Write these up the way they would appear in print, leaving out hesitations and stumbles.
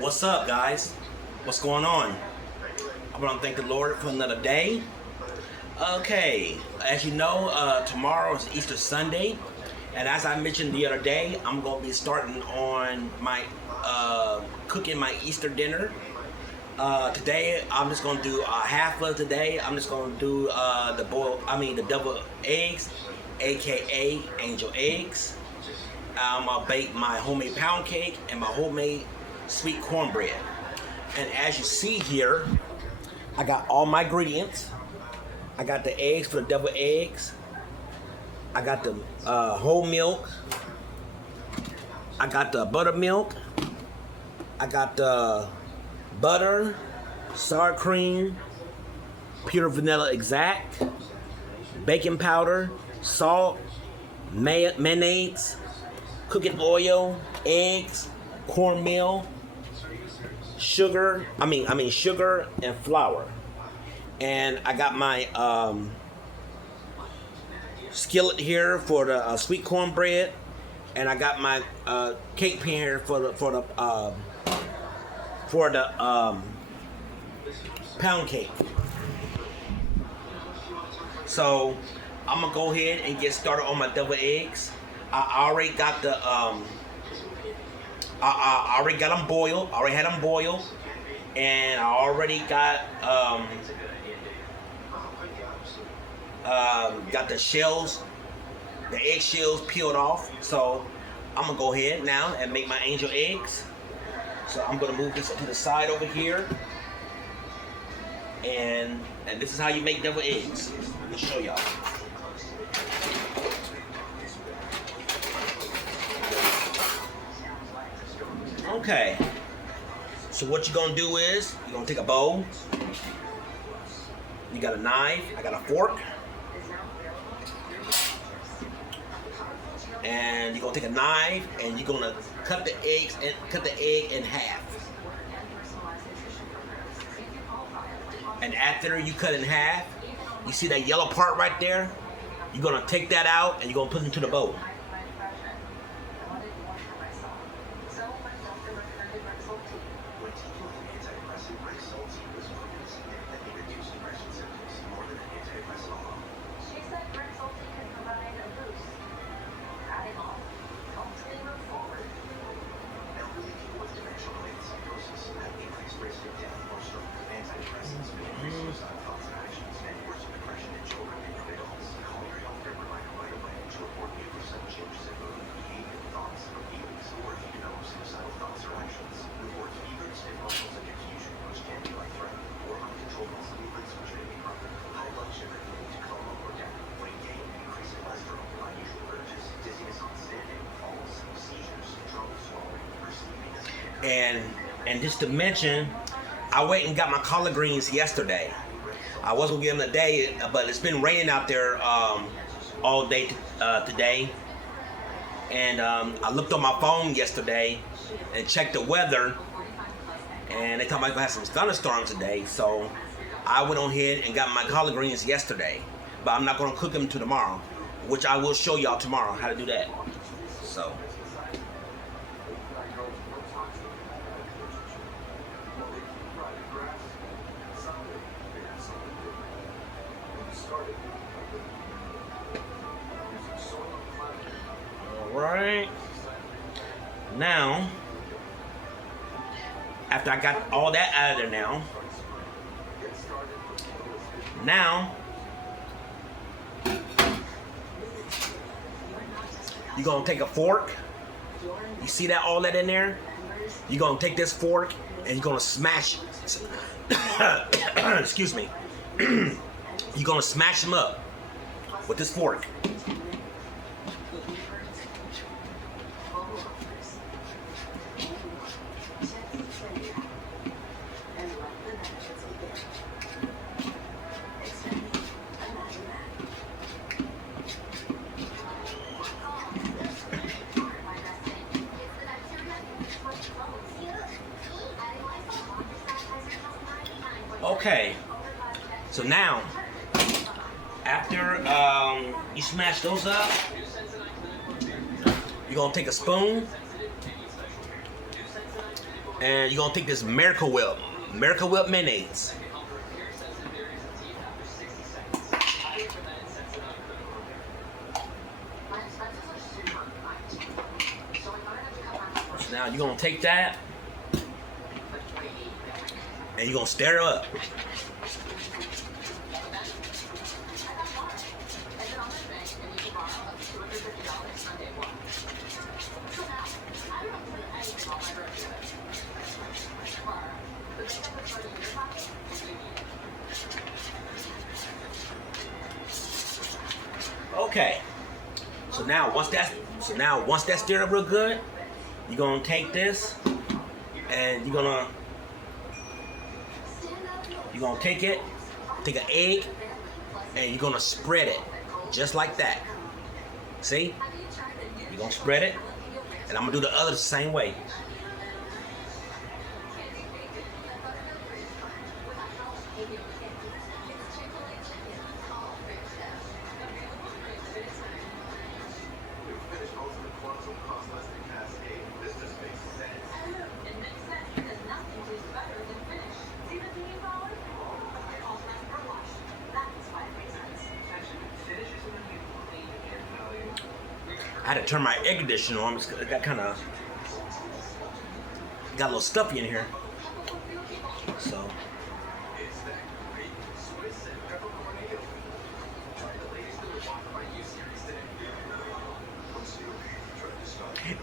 What's up, guys? What's going on? I want to thank the Lord for another day. Okay, as you know, tomorrow is Easter Sunday, and as I mentioned the other day, I'm going to be starting on my cooking my Easter dinner. Today, I'm just going to do half of today. I'm just going to do the double eggs, aka angel eggs. I'm gonna bake my homemade pound cake and my homemade sweet cornbread. And as you see here, I got all my ingredients. I got the eggs for the double eggs. I got the whole milk. I got the buttermilk. I got the butter, sour cream, pure vanilla exact, baking powder, salt, mayonnaise, cooking oil, eggs, cornmeal, sugar. Sugar and flour. And I got my skillet here for the sweet cornbread, and I got my cake pan here for the pound cake. So I'm gonna go ahead and get started on my double eggs. I already got the I already got them boiled. I already had them boiled, and I already got got the shells, the egg shells peeled off. So I'm gonna go ahead now and make my angel eggs. So I'm gonna move this to the side over here, and this is how you make double eggs. Let me show y'all. Okay, so what you're gonna do is you're gonna take a bowl. You got a knife. I got a fork, and you're gonna take a knife and you're gonna cut the egg in half. And after you cut in half, you see that yellow part right there. You're gonna take that out and you're gonna put it into the bowl. And just to mention, I went and got my collard greens yesterday. I was gonna get them today, but it's been raining out there all day today. And I looked on my phone yesterday and checked the weather, and they told me I was gonna have some thunderstorms today. So I went on ahead and got my collard greens yesterday, but I'm not gonna cook them till tomorrow, which I will show y'all tomorrow how to do that. So. Right now, after I got all that out of there now you're gonna take a fork. You see that all that in there? You're gonna take this fork and you're gonna smash excuse me. You're gonna smash them up with this fork. Okay, so now after you smash those up, you're gonna take a spoon And you're gonna take this Miracle Whip mayonnaise. So now you're gonna take that and you're gonna stir it up. Okay. So now once that's stirred up real good, you're gonna take this and you're gonna take an egg, and you're gonna spread it just like that. See? You're gonna spread it, and I'm gonna do the other the same way. I had to turn my air conditioner on because it got a little stuffy in here. So.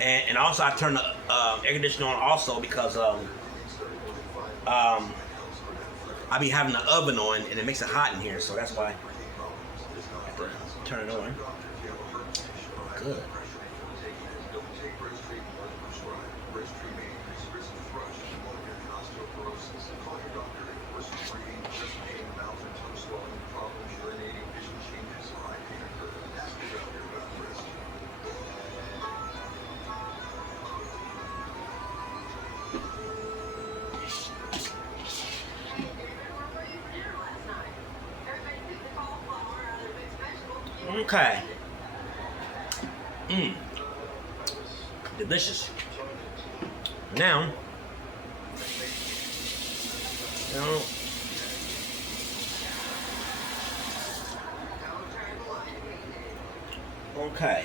And also I turned the air conditioner on also because I be having the oven on and it makes it hot in here, so that's why I have to turn it on. Good. Okay. Delicious. Now, okay.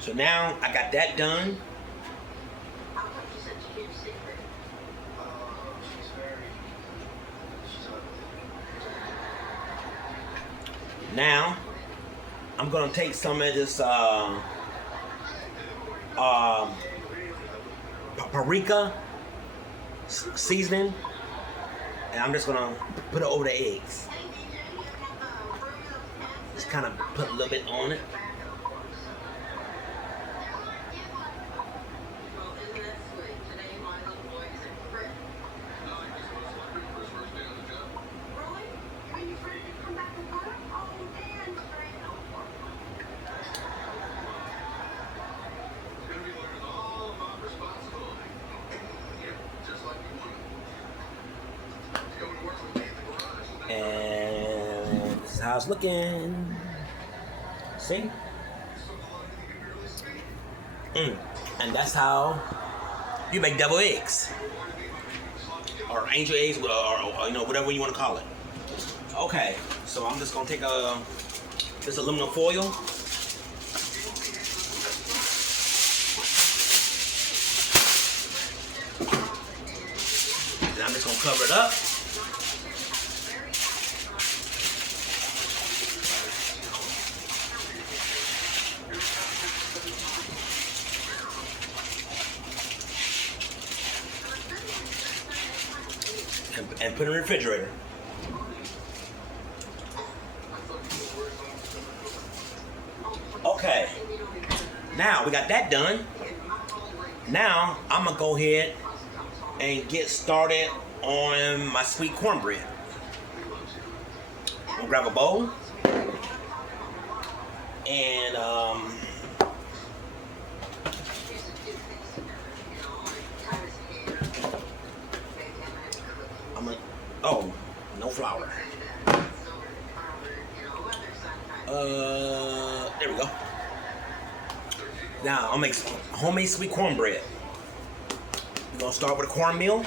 So now I got that done. Now, I'm gonna take some of this paprika seasoning, and I'm just gonna put it over the eggs. Just kind of put a little bit on it. And this is how it's looking. See? And that's how you make devil eggs. Or angel eggs, or whatever you want to call it. Okay, so I'm just going to take this aluminum foil. And I'm just going to cover it up. And put it in the refrigerator. Okay, now we got that done. Now I'm gonna go ahead and get started on my sweet cornbread. I'm gonna grab a bowl and no flour. There we go. Now I'll make homemade sweet cornbread. We're gonna start with cornmeal.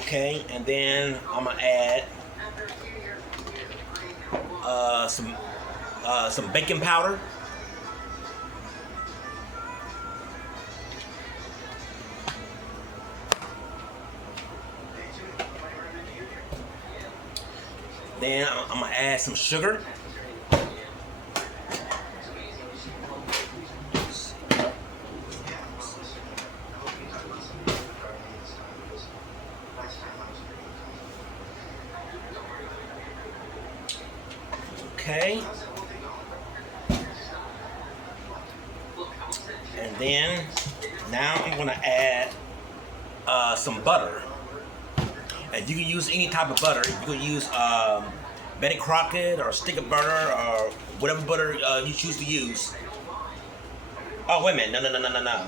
Okay, and then I'm gonna add some baking powder. Then I'm gonna add some sugar. Okay. And then now I'm gonna add some butter. And you can use any type of butter. You can use Betty Crockett or stick of butter or whatever butter you choose to use. Oh, wait a minute. No.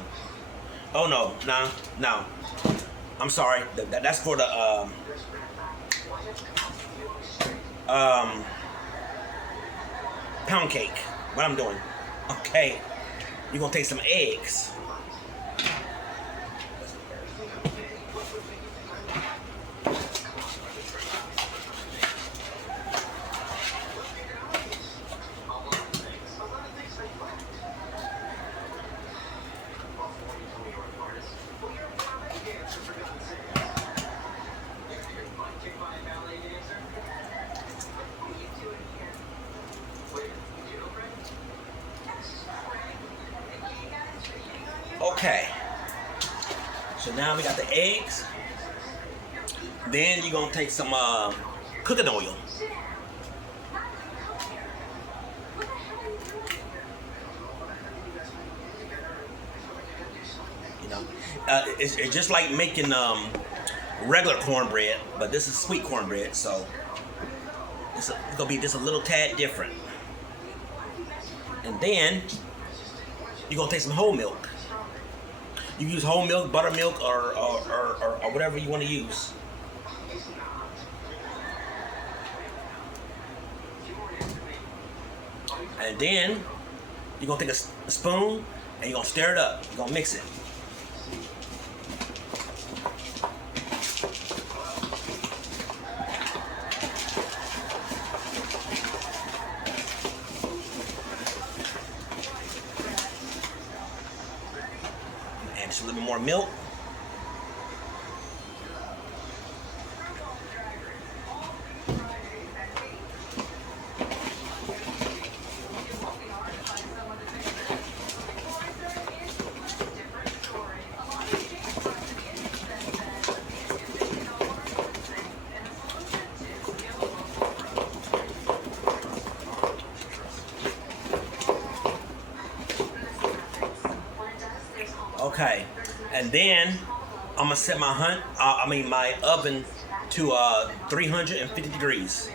Oh, no. I'm sorry. That's for the pound cake. What I'm doing. Okay. You're going to take some eggs. Okay, so now we got the eggs. Then you're gonna take some cooking oil. You know, it's just like making regular cornbread, but this is sweet cornbread, so it's gonna be just a little tad different. And then you're gonna take some whole milk. You use whole milk, buttermilk, or whatever you want to use. And then you're gonna take a spoon and you're gonna stir it up. You're gonna mix it. Add just a little bit more milk. Okay, and then I'm gonna set my oven to 350 degrees.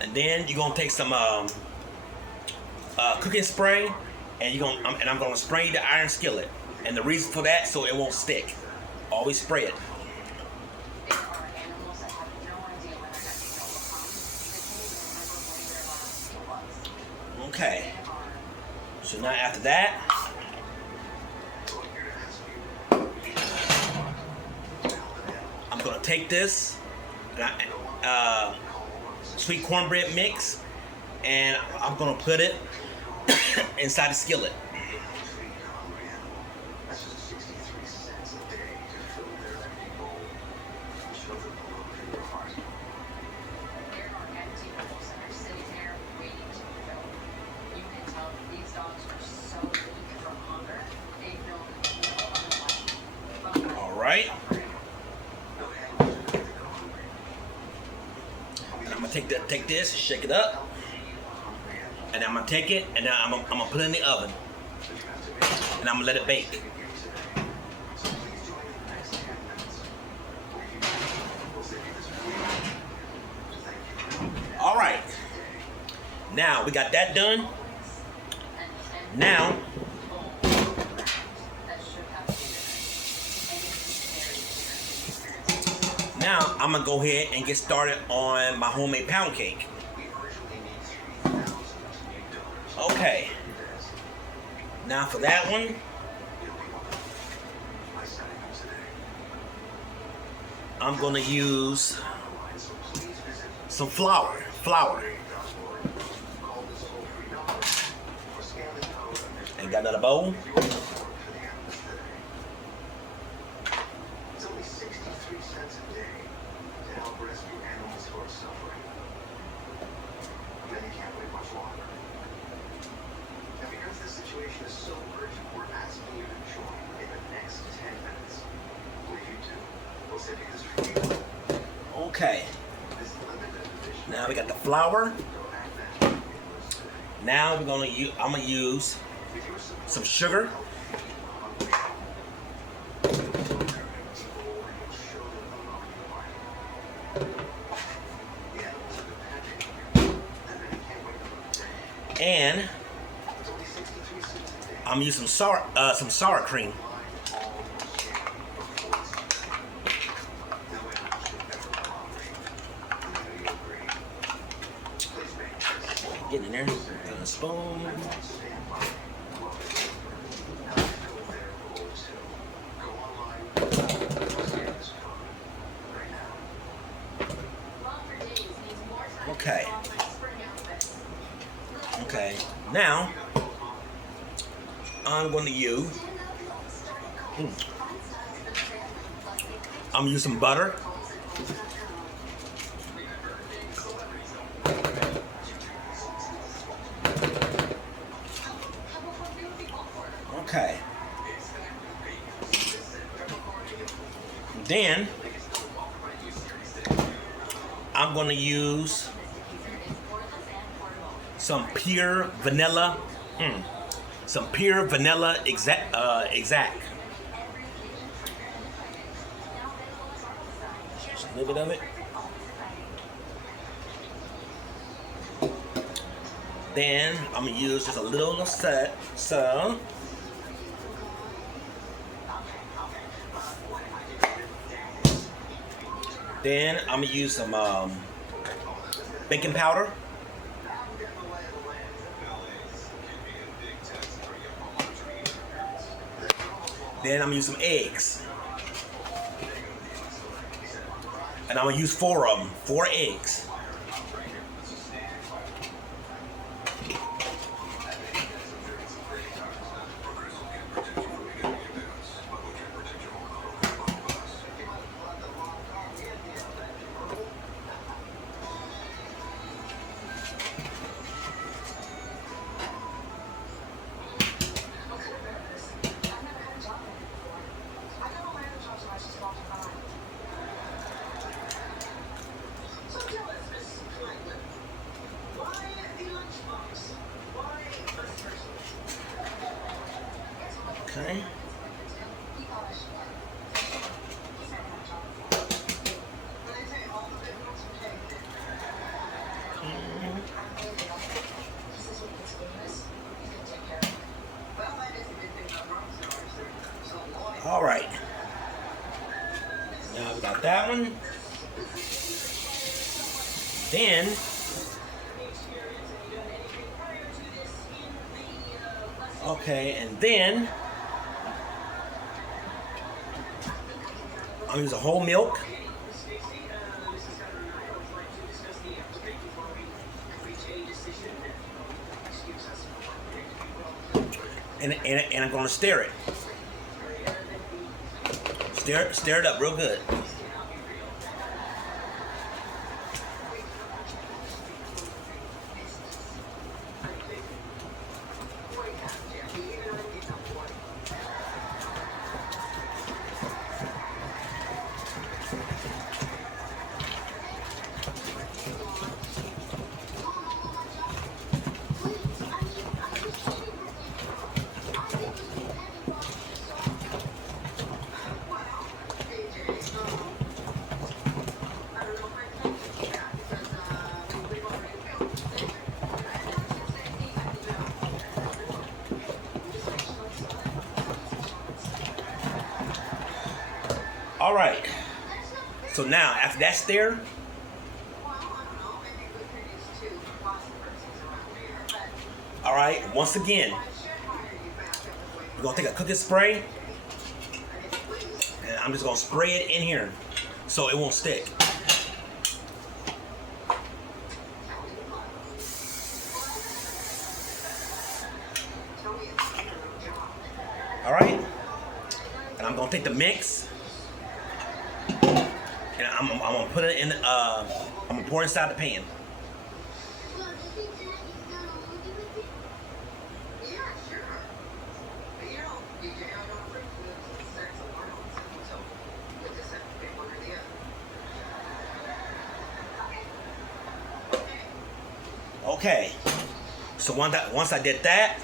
And then you're gonna take some cooking spray, and I'm gonna spray the iron skillet. And the reason for that, so it won't stick. Always spray it. Okay, so now after that, I'm gonna take this sweet cornbread mix, and I'm gonna put it inside the skillet. Right, and I'm gonna take this, shake it up, and I'm gonna take it, and then I'm gonna put it in the oven, and I'm gonna let it bake. All right, now we got that done. Now Now I'm gonna go ahead and get started on my homemade pound cake. Okay. Now for that one, I'm gonna use some flour. And got another bowl. Okay. Now we got the flour. Now I'm gonna use some sugar. And I'm gonna use some sour cream. Getting in there. Got a spoon. Okay. Okay. Now I'm going to use. I'm gonna use some butter. Okay. Then I'm going to use some pure vanilla. Some pure vanilla exact. Just a little bit of it. Then I'm gonna use just a little of some. Then I'm gonna use some baking powder. Then I'm gonna use some eggs. And I'm gonna use 4 of them, 4 eggs. Okay. All right. Now we got that one. Then and then I'll use a whole milk. And I'm gonna stir it. Stir it up real good. All right. So now, after that's there, all right, once again, we're gonna take a cooking spray, and I'm just gonna spray it in here so it won't stick. All right, and I'm gonna take the mix, and I'm gonna put it in. I'm gonna pour it inside the pan. Okay, so once I did that,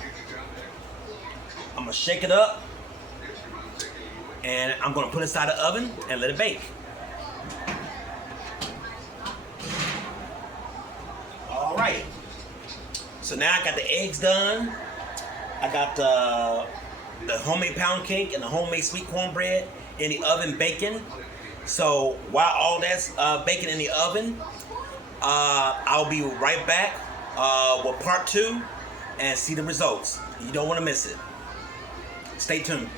I'm gonna shake it up, and I'm gonna put it inside the oven and let it bake. All right. So now I got the eggs done. I got the homemade pound cake and the homemade sweet cornbread in the oven baking. So while all that's baking in the oven, I'll be right back with part 2 and see the results. You don't want to miss it. Stay tuned.